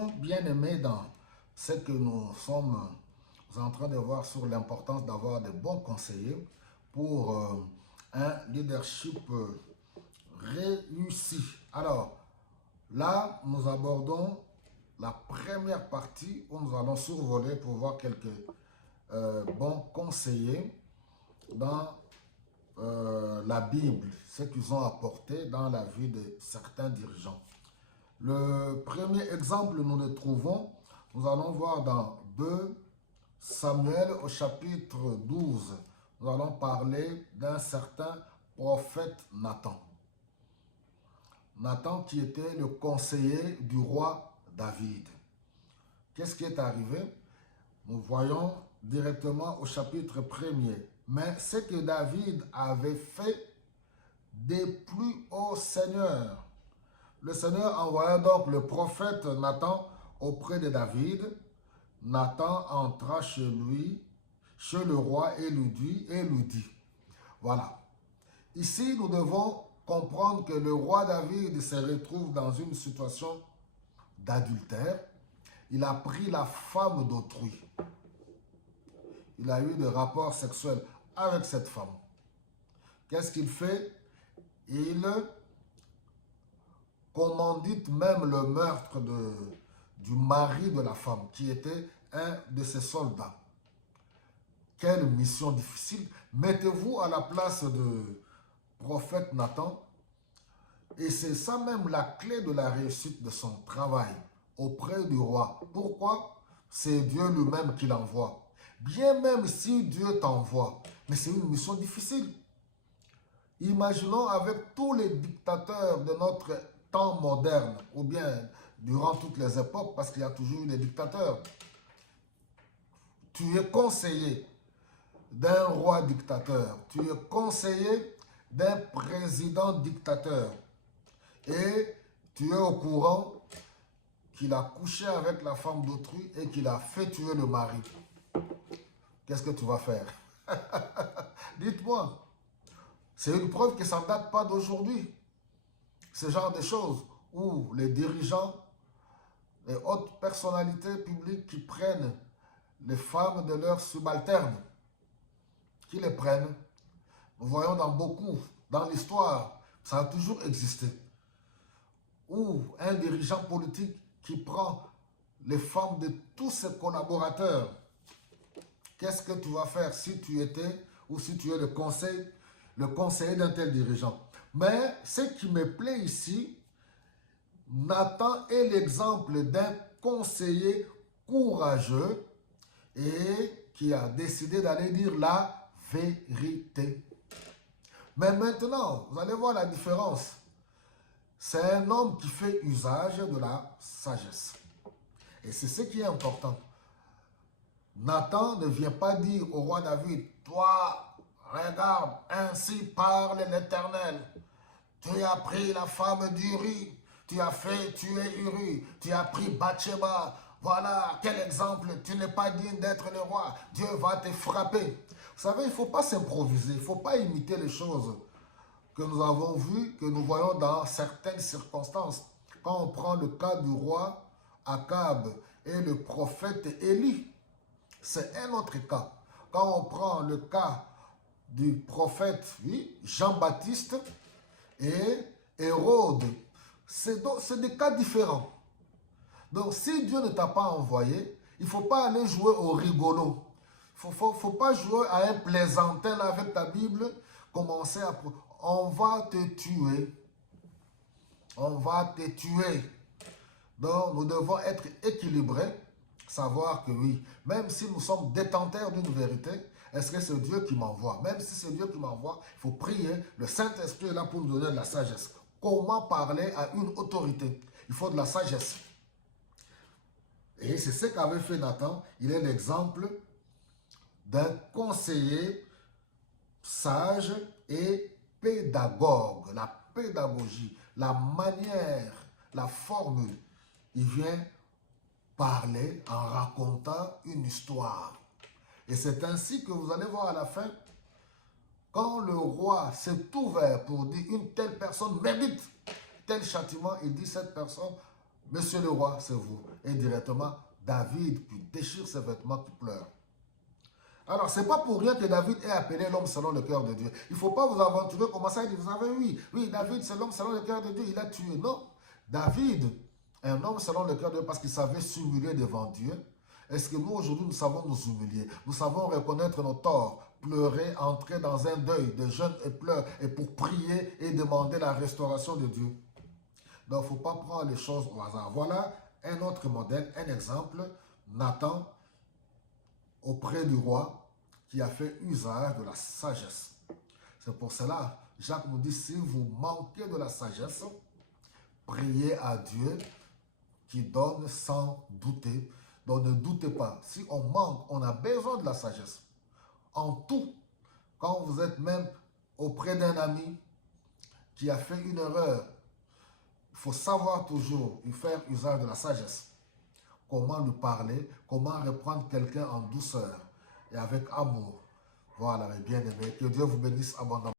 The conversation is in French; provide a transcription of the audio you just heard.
voyons, bien aimés, dans ce que nous sommes en train de voir sur l'importance d'avoir de bons conseillers pour un leadership réussi. Alors, là, nous abordons la première partie où nous allons survoler pour voir quelques bons conseillers dans la Bible, ce qu'ils ont apporté dans la vie de certains dirigeants. Le premier exemple, nous le trouvons, nous allons voir dans 2 Samuel au chapitre 12. Nous allons parler d'un certain prophète Nathan. Nathan qui était le conseiller du roi David. Qu'est-ce qui est arrivé? Nous voyons directement au chapitre 1er. Mais ce que David avait fait déplut au Seigneur. Le Seigneur envoya donc le prophète Nathan auprès de David. Nathan entra chez lui, chez le roi, et lui dit, voilà. Ici, nous devons comprendre que le roi David se retrouve dans une situation d'adultère. Il a pris la femme d'autrui. Il a eu des rapports sexuels avec cette femme. Qu'est-ce qu'il fait? Il commandite même le meurtre du mari de la femme, qui était un de ses soldats. Quelle mission difficile. Mettez-vous à la place de prophète Nathan. Et c'est ça même la clé de la réussite de son travail auprès du roi. Pourquoi? C'est Dieu lui-même qui l'envoie. Bien même si Dieu t'envoie, mais c'est une mission difficile. Imaginons avec tous les dictateurs de notre temps moderne, ou bien durant toutes les époques, parce qu'il y a toujours eu des dictateurs. Tu es conseiller d'un roi dictateur, tu es conseiller d'un président dictateur, et tu es au courant qu'il a couché avec la femme d'autrui et qu'il a fait tuer le mari. Qu'est-ce que tu vas faire? Dites-moi. C'est une preuve que ça ne date pas d'aujourd'hui. Ce genre de choses où les dirigeants, les hautes personnalités publiques qui prennent les femmes de leurs subalternes, qui les prennent. Nous voyons dans l'histoire, ça a toujours existé. Ou un dirigeant politique qui prend les femmes de tous ses collaborateurs. Qu'est-ce que tu vas faire si tu étais ou si tu es le conseiller d'un tel dirigeant? Mais ce qui me plaît ici, Nathan est l'exemple d'un conseiller courageux et qui a décidé d'aller dire la vérité. Mais maintenant, vous allez voir la différence. C'est un homme qui fait usage de la sagesse. Et c'est ce qui est important. Nathan ne vient pas dire au roi David, toi, regarde, ainsi parle l'Éternel. Tu as pris la femme d'Uri, tu as fait tuer Uri, tu as pris Bathsheba. Voilà, quel exemple, tu n'es pas digne d'être le roi. Dieu va te frapper. Vous savez, il ne faut pas s'improviser, il ne faut pas imiter les choses que nous avons vues, que nous voyons dans certaines circonstances. Quand on prend le cas du roi Akab et le prophète Élie, c'est un autre cas. Quand on prend le cas du prophète Jean-Baptiste et Hérode, c'est des cas différents. Donc, si Dieu ne t'a pas envoyé, il ne faut pas aller jouer au rigolo. Il ne faut pas jouer à un plaisantin avec ta Bible, commencer à... On va te tuer. On va te tuer. Donc, nous devons être équilibrés, savoir que oui, même si nous sommes détenteurs d'une vérité, est-ce que c'est Dieu qui m'envoie? Même si c'est Dieu qui m'envoie, il faut prier. Le Saint-Esprit est là pour nous donner de la sagesse. Comment parler à une autorité? Il faut de la sagesse. Et c'est ce qu'avait fait Nathan. Il est l'exemple d'un conseiller sage et pédagogue. La pédagogie, la manière, la formule. Il vient parler en racontant une histoire. Et c'est ainsi que vous allez voir à la fin, quand le roi s'est ouvert pour dire une telle personne mérite tel châtiment, il dit cette personne Monsieur le roi, c'est vous. Et directement, David puis déchire ses vêtements qui pleure. Alors, ce n'est pas pour rien que David est appelé l'homme selon le cœur de Dieu. Il ne faut pas vous aventurer, commencer à dire, vous savez, oui, David, c'est l'homme selon le cœur de Dieu, il a tué. Non, David est un homme selon le cœur de Dieu parce qu'il savait s'humilier devant Dieu. Est-ce que nous, aujourd'hui, nous savons nous humilier? Nous savons reconnaître nos torts, pleurer, entrer dans un deuil de jeûne et pleurs, et pour prier et demander la restauration de Dieu. Donc, il ne faut pas prendre les choses au hasard. Voilà un autre modèle, un exemple. Nathan, auprès du roi, qui a fait usage de la sagesse. C'est pour cela, Jacques nous dit, si vous manquez de la sagesse, priez à Dieu qui donne sans douter. Donc ne doutez pas. Si on manque, on a besoin de la sagesse. En tout, quand vous êtes même auprès d'un ami qui a fait une erreur, il faut savoir toujours faire usage de la sagesse. Comment lui parler, comment reprendre quelqu'un en douceur et avec amour. Voilà, mes bien-aimés, que Dieu vous bénisse abondamment.